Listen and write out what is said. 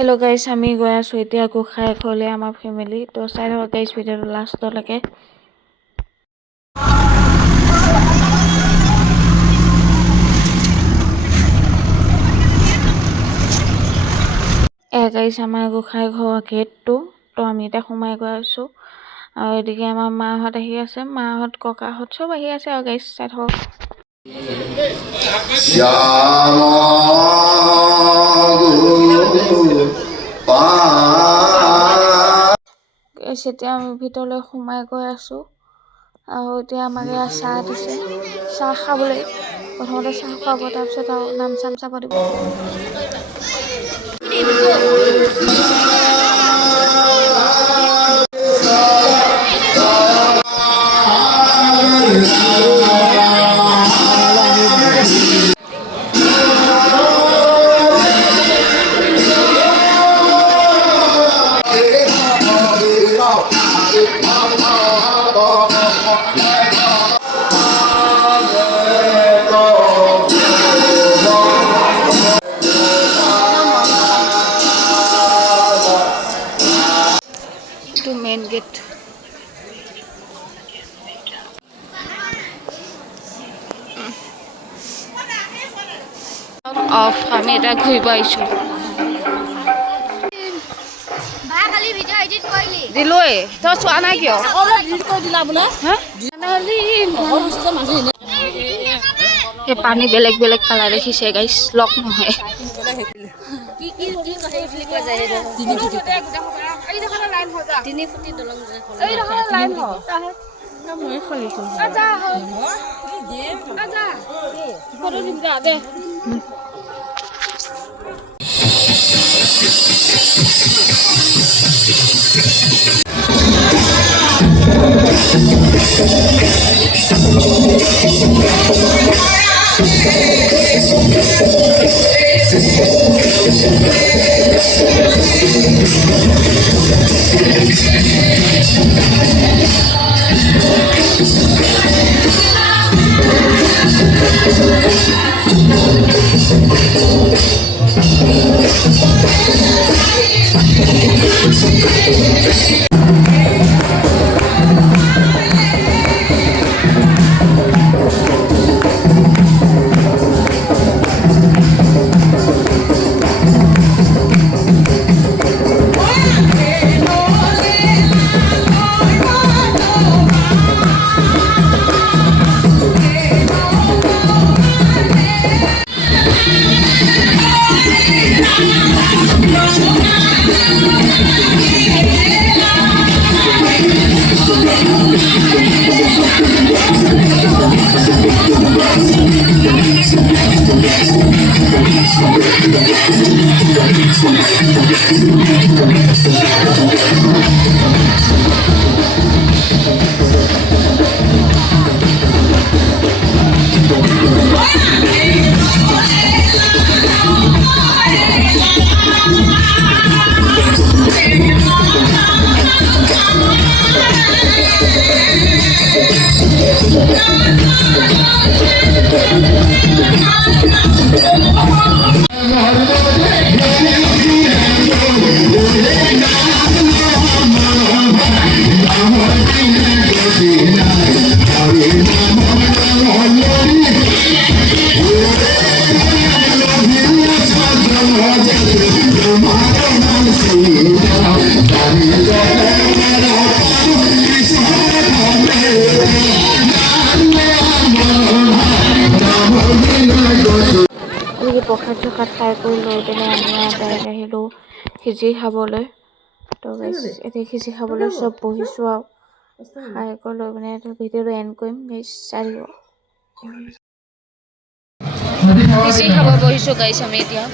hello guys আমি গৈ আছো এতিয়া গোখাই ঘৰলে আমাৰ ফ্যামিলি তো চাই থাকক গাইস ভিডিওটো লাষ্টলৈকে গাইস আমাৰ গোখাই ঘৰ গেটটো তো আমি এটা সোমাই গৈ আছো আৰু এদিকে আমাৰ মাহঁত আহি আছে মাহঁত ককাহঁত সব আহি আছে আৰু গাইস চাই থাকক এতিয়া আমি ভিতৰলৈ সোমাই গৈ আছো আৰু এতিয়া আমাক চাহ দিছে চাহ খাবলৈ প্ৰথমতে চাহ খাব তাৰপিছত আৰু নাম চাম চাব দিব main gate off আমি এটা ঘুৰিব আহিছো ভাই কালি ভিডিও এডিট কৰিলি দিলই তো চোৱা নাই কিয় অলপ এডিট কৰি দিলা বোলে হা নালি নহল যে মানুহ এ পানী বেলেগ বেলেগ কালাৰ দেখিছে গাইস লক নহয় কি হেইফলি কৈ যায় তিনি ফুটি এই দেখা লাইন হৈ যা তিনি ফুটি দলং এই দেখা লাইন হৈ না মই খলিছো আজা দে আজা ফটো দিম যা দে প্ৰসাদ চসাদ খাই কৰি লৈ পেলাই আমি ডাইৰেক্ট আহিলোঁ খিচিৰি খাবলৈ তো গাইছ এতিয়া খিচিৰি খাবলৈ চব বহিছোঁ আৰু খাই কৰি লৈ পিনে ভিডিঅ'টো এণ্ড কৰিম গাইছ চাই দিব খিচিৰি খাব বহিছোঁ গাইছ আমি এতিয়া